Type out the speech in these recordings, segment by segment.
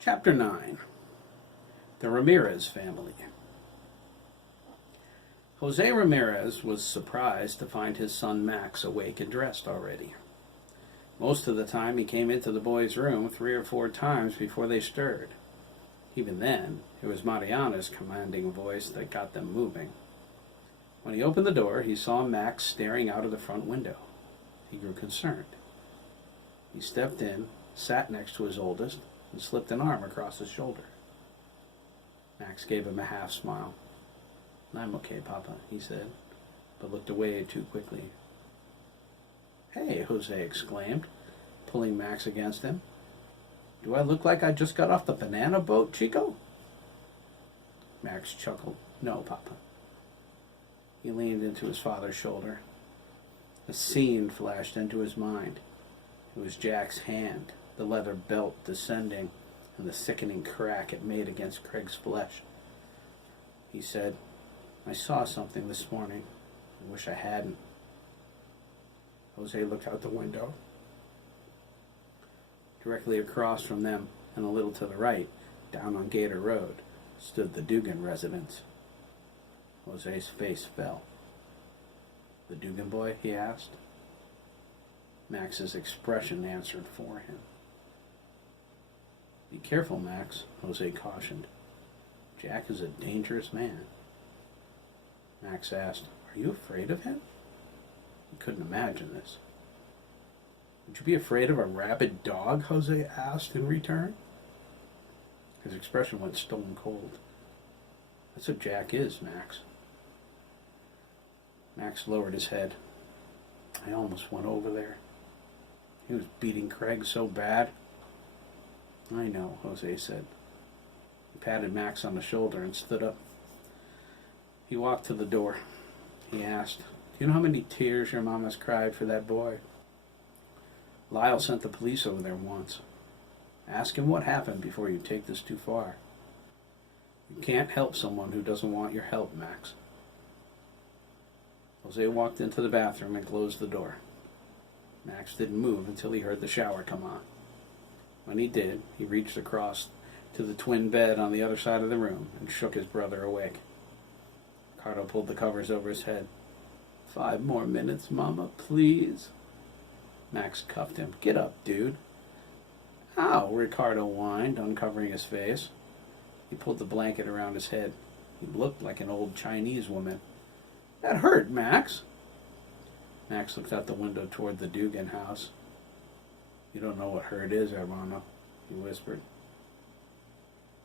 Chapter 9. The Ramirez Family. Jose Ramirez was surprised to find his son Max awake and dressed already. Most of the time he came into the boys' room 3 or 4 times before they stirred. Even then, it was Mariana's commanding voice that got them moving. When he opened the door, he saw Max staring out of the front window. He grew concerned. He stepped in, sat next to his oldest, and slipped an arm across his shoulder. Max gave him a half smile. "I'm okay, Papa," he said, but looked away too quickly. "Hey," Jose exclaimed, pulling Max against him. "Do I look like I just got off the banana boat, Chico?" Max chuckled. "No, Papa." He leaned into his father's shoulder. A scene flashed into his mind. It was Jack's hand, the leather belt descending, and the sickening crack it made against Craig's flesh. He said, "I saw something this morning. I wish I hadn't." Jose looked out the window. Directly across from them, and a little to the right, down on Gator Road, stood the Dougan residence. Jose's face fell. "The Dougan boy?" he asked. Max's expression answered for him. "Be careful, Max," Jose cautioned. "Jack is a dangerous man." Max asked, "Are you afraid of him?" He couldn't imagine this. "Would you be afraid of a rabid dog?" Jose asked in return. His expression went stone cold. "That's what Jack is, Max." Max lowered his head. "I almost went over there. He was beating Craig so bad." "I know," Jose said. He patted Max on the shoulder and stood up. He walked to the door. He asked, "Do you know how many tears your mom has cried for that boy? Lyle sent the police over there once. Ask him what happened before you take this too far. You can't help someone who doesn't want your help, Max." Jose walked into the bathroom and closed the door. Max didn't move until he heard the shower come on. When he did, he reached across to the twin bed on the other side of the room and shook his brother awake. Ricardo pulled the covers over his head. "5 more minutes, Mama, please." Max cuffed him. "Get up, dude." "Ow," Ricardo whined, uncovering his face. He pulled the blanket around his head. He looked like an old Chinese woman. "That hurt, Max." Max looked out the window toward the Dougan house. "You don't know what hurt is, hermano," he whispered.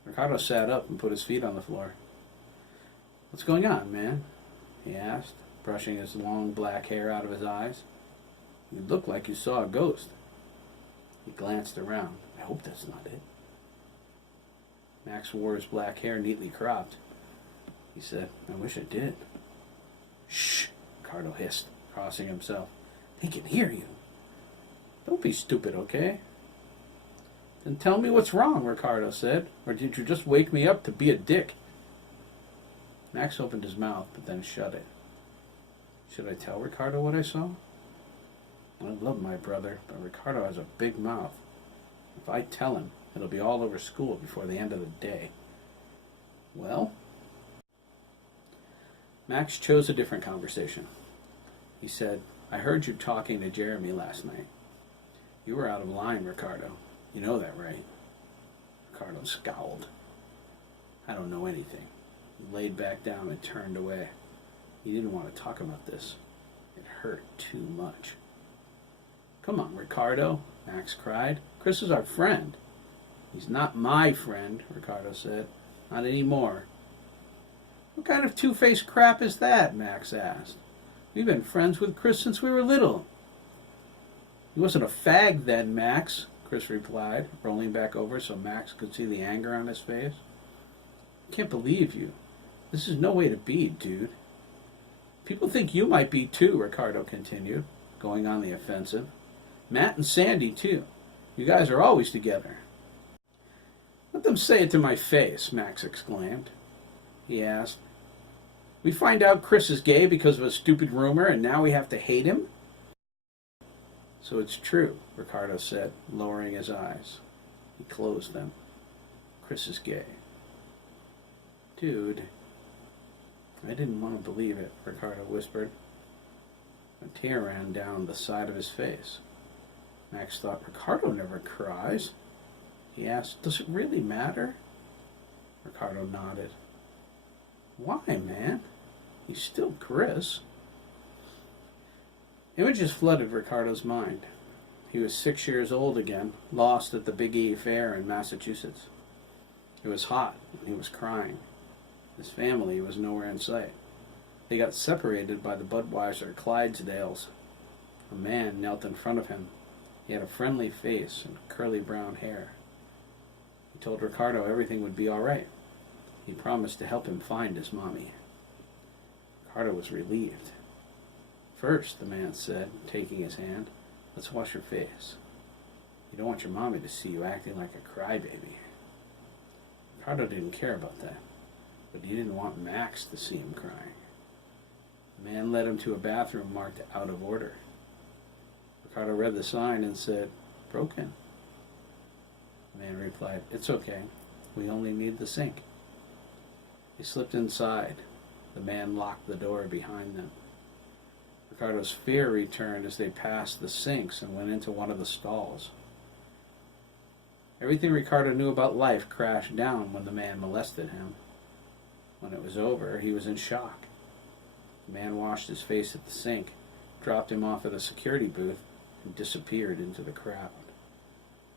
Ricardo sat up and put his feet on the floor. "What's going on, man?" he asked, brushing his long black hair out of his eyes. "You look like you saw a ghost." He glanced around. "I hope that's not it." Max wore his black hair neatly cropped. He said, "I wish I did." "Shh," Ricardo hissed, crossing himself. "They can hear you." "Don't be stupid, okay?" "Then tell me what's wrong," Ricardo said. "Or did you just wake me up to be a dick?" Max opened his mouth, but then shut it. Should I tell Ricardo what I saw? I love my brother, but Ricardo has a big mouth. If I tell him, it'll be all over school before the end of the day. "Well?" Max chose a different conversation. He said, "I heard you talking to Jeremy last night. You were out of line, Ricardo. You know that, right?" Ricardo scowled. "I don't know anything." He laid back down and turned away. He didn't want to talk about this. It hurt too much. "Come on, Ricardo," Max cried. "Chris is our friend." "He's not my friend," Ricardo said. "Not anymore." "What kind of two-faced crap is that?" Max asked. "We've been friends with Chris since we were little." "He wasn't a fag then, Max," Chris replied, rolling back over so Max could see the anger on his face. "I can't believe you. This is no way to be, dude." "People think you might be too," Ricardo continued, going on the offensive. "Matt and Sandy too. You guys are always together." "Let them say it to my face," Max exclaimed. He asked, "We find out Chris is gay because of a stupid rumor and now we have to hate him?" "So it's true," Ricardo said, lowering his eyes. He closed them. Chris is gay. Dude, I didn't want to believe it, Ricardo whispered. A tear ran down the side of his face. Max thought, Ricardo never cries. He asked, does it really matter? Ricardo nodded. Why, man? He's still Chris. Images flooded Ricardo's mind. He was 6 years old again, lost at the Big E Fair in Massachusetts. It was hot, and he was crying. His family was nowhere in sight. They got separated by the Budweiser Clydesdales. A man knelt in front of him. He had a friendly face and curly brown hair. He told Ricardo everything would be all right. He promised to help him find his mommy. Ricardo was relieved. First, the man said, taking his hand, let's wash your face. You don't want your mommy to see you acting like a crybaby. Ricardo didn't care about that, but he didn't want Max to see him crying. The man led him to a bathroom marked out of order. Ricardo read the sign and said, broken. The man replied, it's okay. We only need the sink. He slipped inside. The man locked the door behind them. Ricardo's fear returned as they passed the sinks and went into one of the stalls. Everything Ricardo knew about life crashed down when the man molested him. When it was over, he was in shock. The man washed his face at the sink, dropped him off at a security booth, and disappeared into the crowd.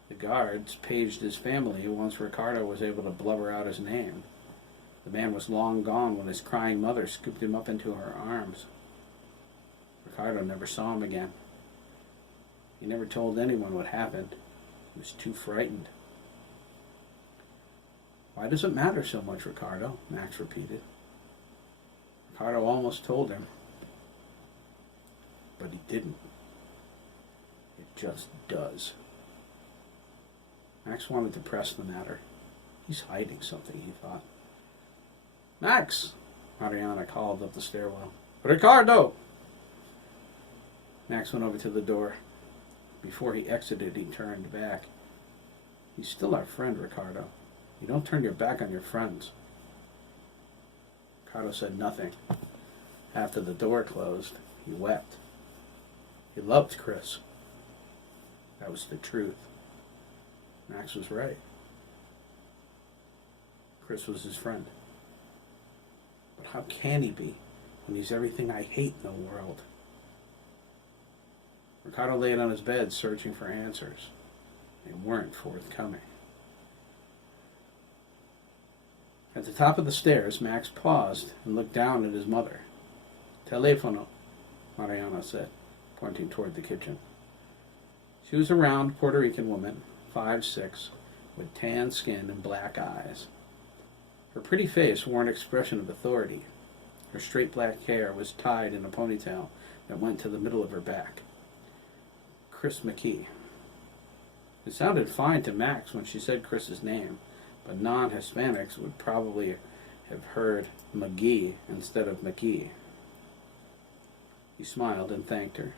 The guards paged his family once Ricardo was able to blubber out his name. The man was long gone when his crying mother scooped him up into her arms. Ricardo never saw him again. He never told anyone what happened. He was too frightened. Why does it matter so much, Ricardo? Max repeated. Ricardo almost told him, but he didn't. It just does. Max wanted to press the matter. He's hiding something, he thought. Max! Mariana called up the stairwell. Ricardo! Max went over to the door. Before he exited, he turned back. He's still our friend, Ricardo. You don't turn your back on your friends. Ricardo said nothing. After the door closed, he wept. He loved Chris. That was the truth. Max was right. Chris was his friend. But how can he be when he's everything I hate in the world? Ricardo laid on his bed searching for answers. They weren't forthcoming. At the top of the stairs, Max paused and looked down at his mother. Telefono, Mariana said, pointing toward the kitchen. She was a round Puerto Rican woman, 5'6", with tan skin and black eyes. Her pretty face wore an expression of authority. Her straight black hair was tied in a ponytail that went to the middle of her back. Chris McKee. It sounded fine to Max when she said Chris's name, but non-Hispanics would probably have heard McGee instead of McKee. He smiled and thanked her.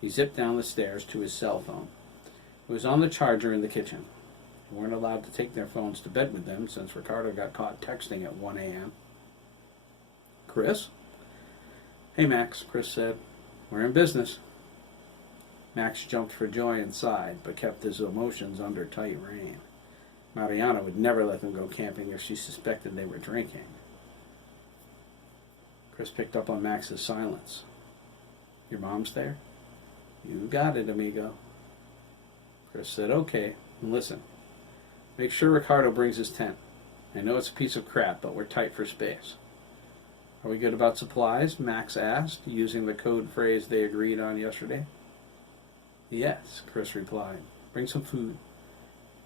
He zipped down the stairs to his cell phone. It was on the charger in the kitchen. They weren't allowed to take their phones to bed with them since Ricardo got caught texting at 1 a.m. Chris? Hey, Max, Chris said. We're in business. Max jumped for joy and sighed, but kept his emotions under tight rein. Mariana would never let them go camping if she suspected they were drinking. Chris picked up on Max's silence. Your mom's there? You got it, amigo. Chris said, okay, and listen. Make sure Ricardo brings his tent. I know it's a piece of crap, but we're tight for space. Are we good about supplies? Max asked, using the code phrase they agreed on yesterday. Yes, Chris replied. Bring some food.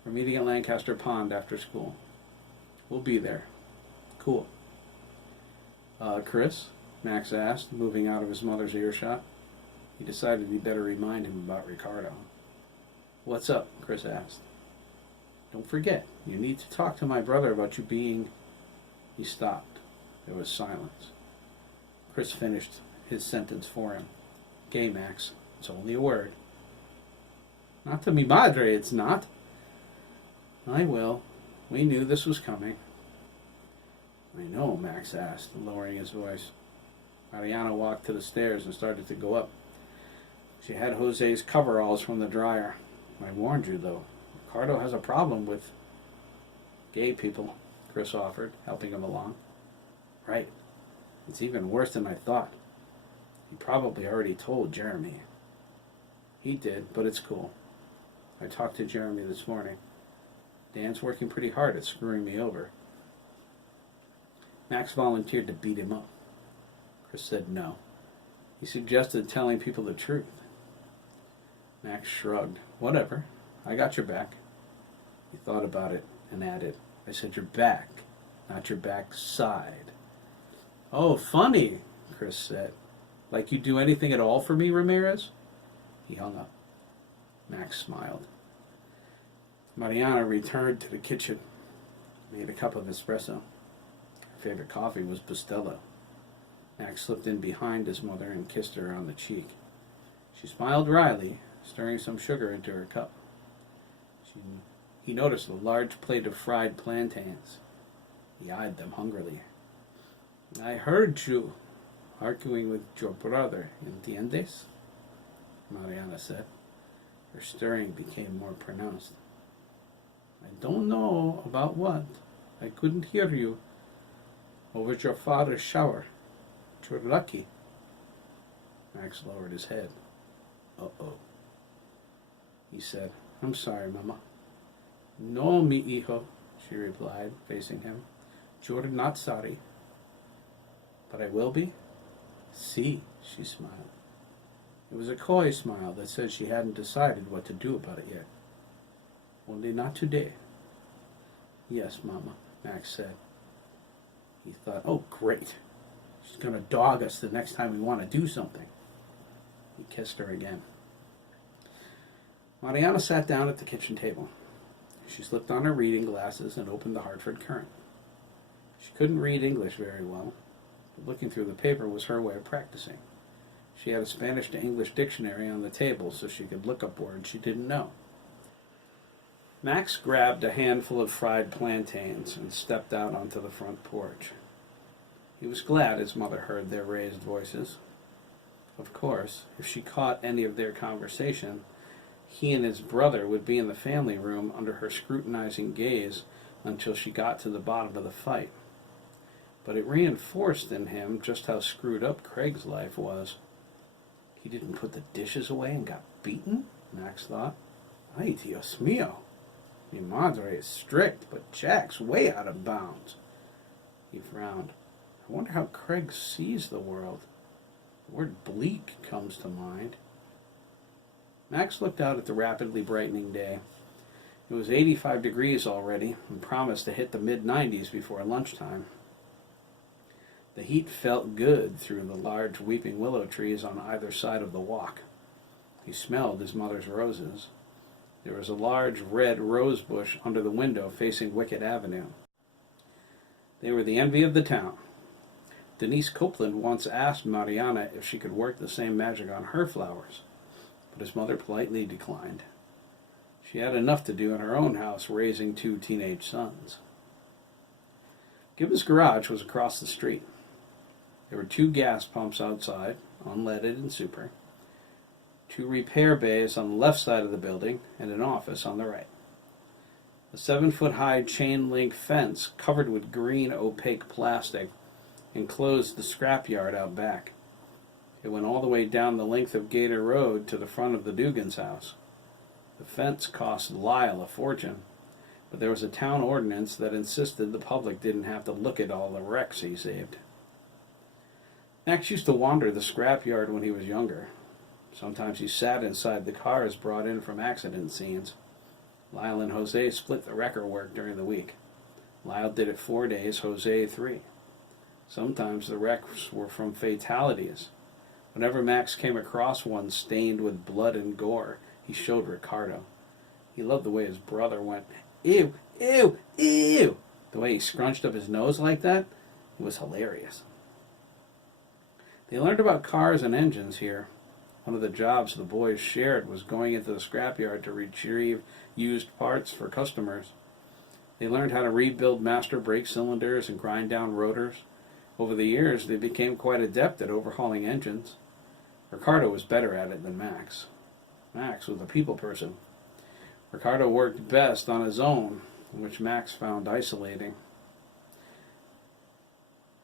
We're meeting at Lancaster Pond after school. We'll be there. Cool. Chris? Max asked, moving out of his mother's earshot. He decided he'd better remind him about Ricardo. What's up? Chris asked. Don't forget, you need to talk to my brother about you being... He stopped. There was silence. Chris finished his sentence for him. Okay, Max. It's only a word. Not to mi madre, it's not. I will. We knew this was coming. I know, Max asked, lowering his voice. Mariana walked to the stairs and started to go up. She had Jose's coveralls from the dryer. I warned you, though. Ricardo has a problem with gay people, Chris offered, helping him along. Right. It's even worse than I thought. He probably already told Jeremy. He did, but it's cool. I talked to Jeremy this morning. Dan's working pretty hard at screwing me over. Max volunteered to beat him up. Chris said no. He suggested telling people the truth. Max shrugged. Whatever. I got your back. He thought about it and added, I said your back, not your backside. Oh, funny, Chris said. Like you'd do anything at all for me, Ramirez? He hung up. Max smiled. Mariana returned to the kitchen, made a cup of espresso. Her favorite coffee was Bustelo. Max slipped in behind his mother and kissed her on the cheek. She smiled wryly, stirring some sugar into her cup. He noticed a large plate of fried plantains. He eyed them hungrily. I heard you arguing with your brother, ¿entiendes? Mariana said. Her stirring became more pronounced. I don't know about what. I couldn't hear you over your father's shower. You're lucky. Max lowered his head. Uh-oh. He said, I'm sorry, Mama. No, mi hijo, she replied, facing him. You're not sorry. But I will be? Si, she smiled. It was a coy smile that said she hadn't decided what to do about it yet. Only not today. Yes, Mama, Max said. He thought, oh, great. She's going to dog us the next time we want to do something. He kissed her again. Mariana sat down at the kitchen table. She slipped on her reading glasses and opened the Hartford Courant. She couldn't read English very well, but looking through the paper was her way of practicing. She had a Spanish to English dictionary on the table so she could look up words she didn't know. Max grabbed a handful of fried plantains and stepped out onto the front porch. He was glad his mother heard their raised voices. Of course, if she caught any of their conversation, he and his brother would be in the family room under her scrutinizing gaze until she got to the bottom of the fight. But it reinforced in him just how screwed up Craig's life was. He didn't put the dishes away and got beaten, Max thought. Ay, Dios mío. Mi madre is strict, but Jack's way out of bounds. He frowned. I wonder how Craig sees the world. The word bleak comes to mind. Max looked out at the rapidly brightening day. It was 85 degrees already and promised to hit the mid-90s before lunchtime. The heat felt good through the large weeping willow trees on either side of the walk. He smelled his mother's roses. There was a large red rose bush under the window facing Wicket Avenue. They were the envy of the town. Denise Copeland once asked Mariana if she could work the same magic on her flowers, but his mother politely declined. She had enough to do in her own house raising 2 teenage sons. Gibbons' garage was across the street. There were 2 gas pumps outside, unleaded and super, 2 repair bays on the left side of the building, and an office on the right. A 7-foot-high chain-link fence covered with green opaque plastic enclosed the scrapyard out back. It went all the way down the length of Gator Road to the front of the Dougan's house. The fence cost Lyle a fortune, but there was a town ordinance that insisted the public didn't have to look at all the wrecks he saved. Max used to wander the scrapyard when he was younger. Sometimes he sat inside the cars brought in from accident scenes. Lyle and Jose split the wrecker work during the week. Lyle did it 4 days, Jose 3. Sometimes the wrecks were from fatalities. Whenever Max came across one stained with blood and gore, he showed Ricardo. He loved the way his brother went, ew, ew, ew. The way he scrunched up his nose like that, it was hilarious. They learned about cars and engines here. One of the jobs the boys shared was going into the scrapyard to retrieve used parts for customers. They learned how to rebuild master brake cylinders and grind down rotors. Over the years, they became quite adept at overhauling engines. Ricardo was better at it than Max. Max was a people person. Ricardo worked best on his own, which Max found isolating.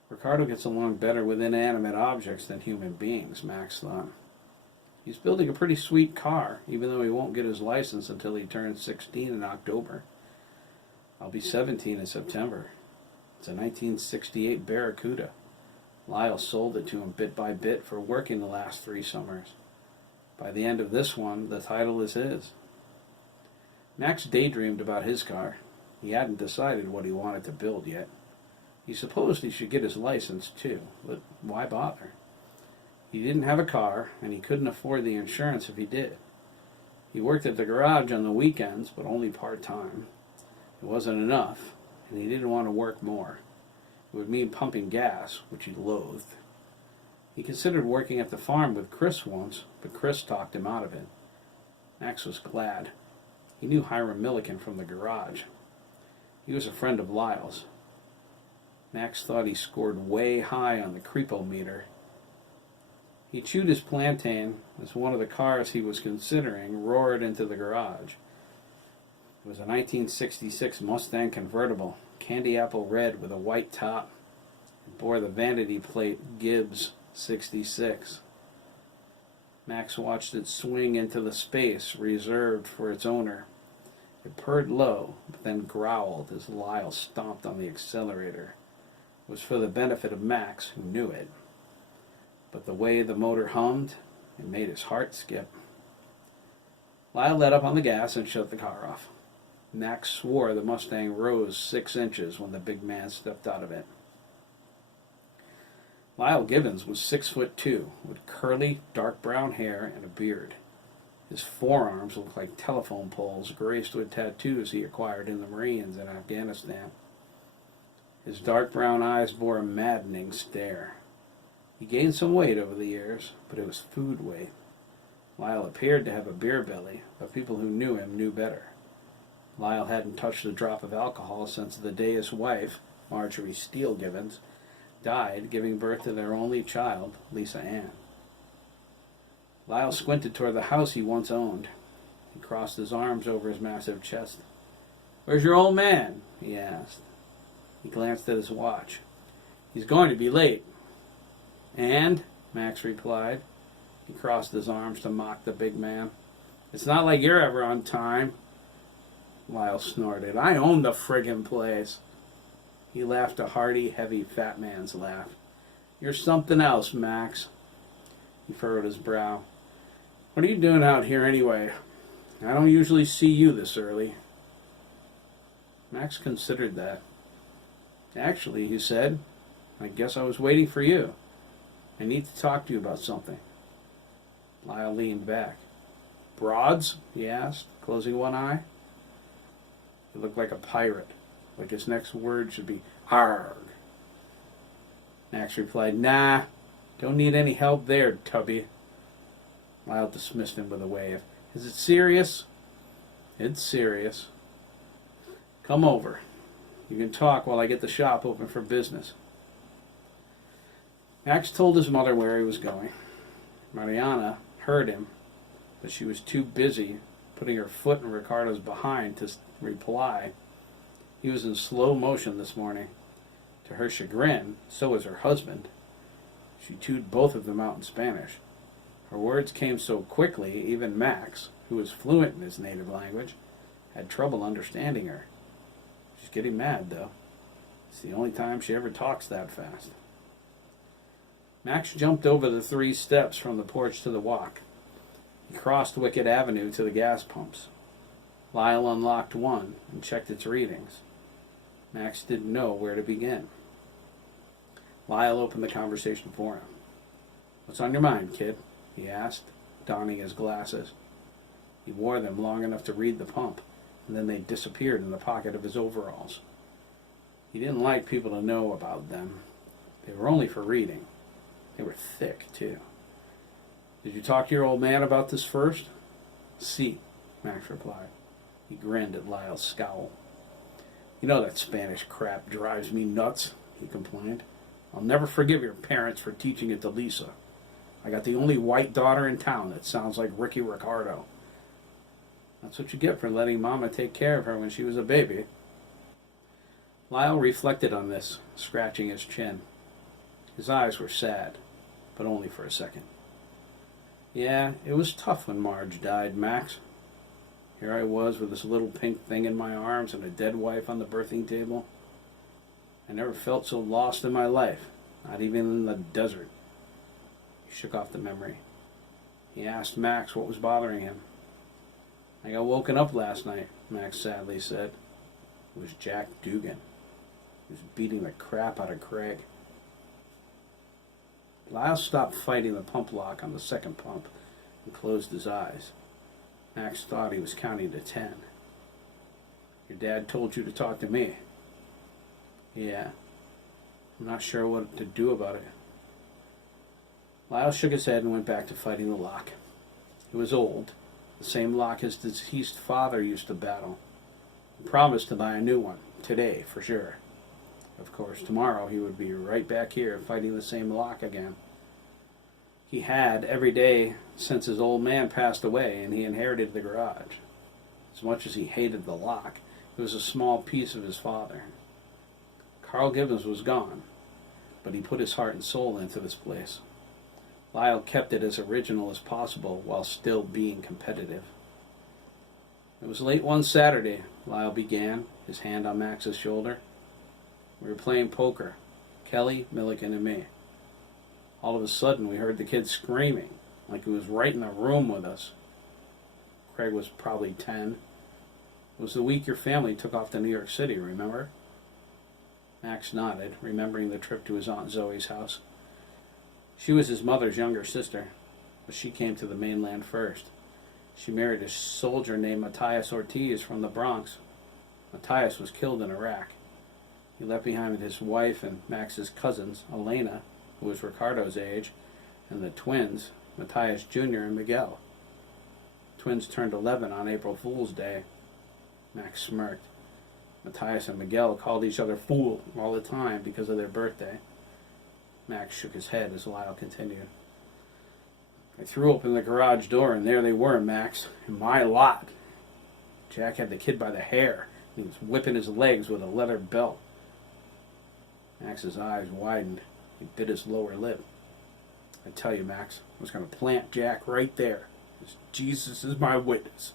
Ricardo gets along better with inanimate objects than human beings, Max thought. He's building a pretty sweet car, even though he won't get his license until he turns 16 in October. I'll be 17 in September. It's a 1968 Barracuda. Lyle sold it to him bit by bit for working the last 3 summers. By the end of this one, the title is his. Max daydreamed about his car. He hadn't decided what he wanted to build yet. He supposed he should get his license too, but why bother? He didn't have a car, and he couldn't afford the insurance if he did. He worked at the garage on the weekends, but only part-time. It wasn't enough, and he didn't want to work more. It would mean pumping gas, which he loathed. He considered working at the farm with Chris once, but Chris talked him out of it. Max was glad. He knew Hiram Milliken from the garage. He was a friend of Lyle's. Max thought he scored way high on the creepometer. He chewed his plantain as one of the cars he was considering roared into the garage. It was a 1966 Mustang convertible, candy apple red with a white top. It bore the vanity plate Gibbs 66. Max watched it swing into the space reserved for its owner. It purred low, but then growled as Lyle stomped on the accelerator. It was for the benefit of Max, who knew it. But the way the motor hummed, it made his heart skip. Lyle let up on the gas and shut the car off. Max swore the Mustang rose 6 inches when the big man stepped out of it. Lyle Givens was 6'2", with curly, dark brown hair and a beard. His forearms looked like telephone poles graced with tattoos he acquired in the Marines in Afghanistan. His dark brown eyes bore a maddening stare. He gained some weight over the years, but it was food weight. Lyle appeared to have a beer belly, but people who knew him knew better. Lyle hadn't touched a drop of alcohol since the day his wife, Marjorie Steele Givens, died, giving birth to their only child, Lisa Ann. Lyle squinted toward the house he once owned. He crossed his arms over his massive chest. "Where's your old man?" he asked. He glanced at his watch. "He's going to be late." "And?" Max replied. He crossed his arms to mock the big man. "It's not like you're ever on time." Lyle snorted. "I own the friggin' place." He laughed a hearty, heavy, fat man's laugh. "You're something else, Max." He furrowed his brow. "What are you doing out here anyway? I don't usually see you this early." Max considered that. "Actually," he said, "I guess I was waiting for you. I need to talk to you about something." Lyle leaned back. "Broads?" he asked, closing one eye. He looked like a pirate, like his next word should be "Arg." Max replied, "Nah, don't need any help there, Tubby." Lyle dismissed him with a wave. "Is it serious?" "It's serious." "Come over. You can talk while I get the shop open for business." Max told his mother where he was going. Mariana heard him, but she was too busy putting her foot in Ricardo's behind to reply. He was in slow motion this morning. To her chagrin, so was her husband. She chewed both of them out in Spanish. Her words came so quickly, even Max, who was fluent in his native language, had trouble understanding her. She's getting mad, though. It's the only time she ever talks that fast. Max jumped over the 3 steps from the porch to the walk. He crossed Wicked Avenue to the gas pumps. Lyle unlocked one and checked its readings. Max didn't know where to begin. Lyle opened the conversation for him. "What's on your mind, kid?" he asked, donning his glasses. He wore them long enough to read the pump, and then they disappeared in the pocket of his overalls. He didn't like people to know about them. They were only for reading. They were thick, too. "Did you talk to your old man about this first?" "Si," Max replied. He grinned at Lyle's scowl. You know that Spanish crap drives me nuts, he complained. I'll never forgive your parents for teaching it to Lisa. I got the only white daughter in town that sounds like Ricky Ricardo. That's what you get for letting Mama take care of her when she was a baby. Lyle reflected on this, scratching his chin. His eyes were sad, but only for a second. Yeah, it was tough when Marge died, Max. Here I was with this little pink thing in my arms and a dead wife on the birthing table. I never felt so lost in my life, not even in the desert. He shook off the memory. He asked Max what was bothering him. I got woken up last night, Max sadly said. It was Jack Dougan. He was beating the crap out of Craig. Lyle stopped fighting the pump lock on the second pump and closed his eyes. Max thought he was counting to 10. Your dad told you to talk to me. Yeah. I'm not sure what to do about it. Lyle shook his head and went back to fighting the lock. It was old, the same lock his deceased father used to battle. He promised to buy a new one, today, for sure. Of course, tomorrow he would be right back here fighting the same lock again. He had every day since his old man passed away and he inherited the garage. As much as he hated the lock, it was a small piece of his father. Carl Gibbons was gone, but he put his heart and soul into this place. Lyle kept it as original as possible while still being competitive. It was late one Saturday, Lyle began, his hand on Max's shoulder. We were playing poker, Kelly, Milliken, and me. All of a sudden, we heard the kid screaming, like he was right in the room with us. Craig was probably 10. It was the week your family took off to New York City, remember? Max nodded, remembering the trip to his Aunt Zoe's house. She was his mother's younger sister, but she came to the mainland first. She married a soldier named Matthias Ortiz from the Bronx. Matthias was killed in Iraq. He left behind his wife and Max's cousins, Elena, who was Ricardo's age, and the twins, Matthias Jr. and Miguel. Twins turned 11 on April Fool's Day. Max smirked. Matthias and Miguel called each other fool all the time because of their birthday. Max shook his head as Lyle continued. I threw open the garage door, and there they were, Max, in my lot. Jack had the kid by the hair, and he was whipping his legs with a leather belt. Max's eyes widened. He bit his lower lip. I tell you, Max, I was going to plant Jack right there. Jesus is my witness.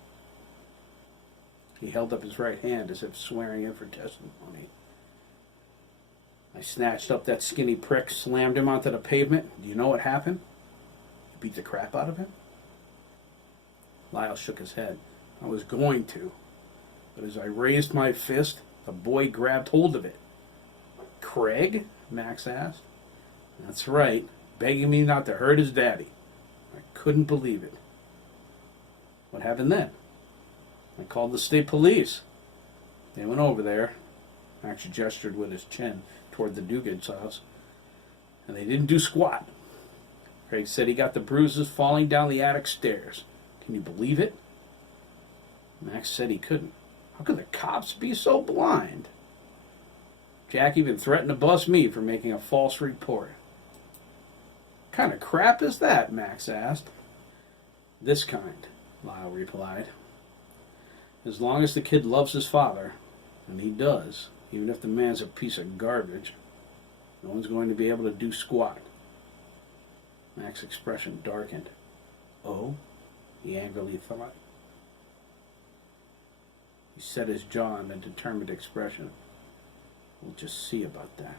He held up his right hand as if swearing in for testimony. I snatched up that skinny prick, slammed him onto the pavement. Do you know what happened? You beat the crap out of him? Lyle shook his head. I was going to. But as I raised my fist, the boy grabbed hold of it. Craig? Max asked. That's right, begging me not to hurt his daddy. I couldn't believe it. What happened then? I called the state police. They went over there. Max gestured with his chin toward the Dougan's house. And they didn't do squat. Craig said he got the bruises falling down the attic stairs. Can you believe it? Max said he couldn't. How could the cops be so blind? Jack even threatened to bust me for making a false report. What kind of crap is that? Max asked. This kind, Lyle replied. As long as the kid loves his father, and he does, even if the man's a piece of garbage, no one's going to be able to do squat. Max's expression darkened. Oh? He angrily thought. He set his jaw in a determined expression. We'll just see about that.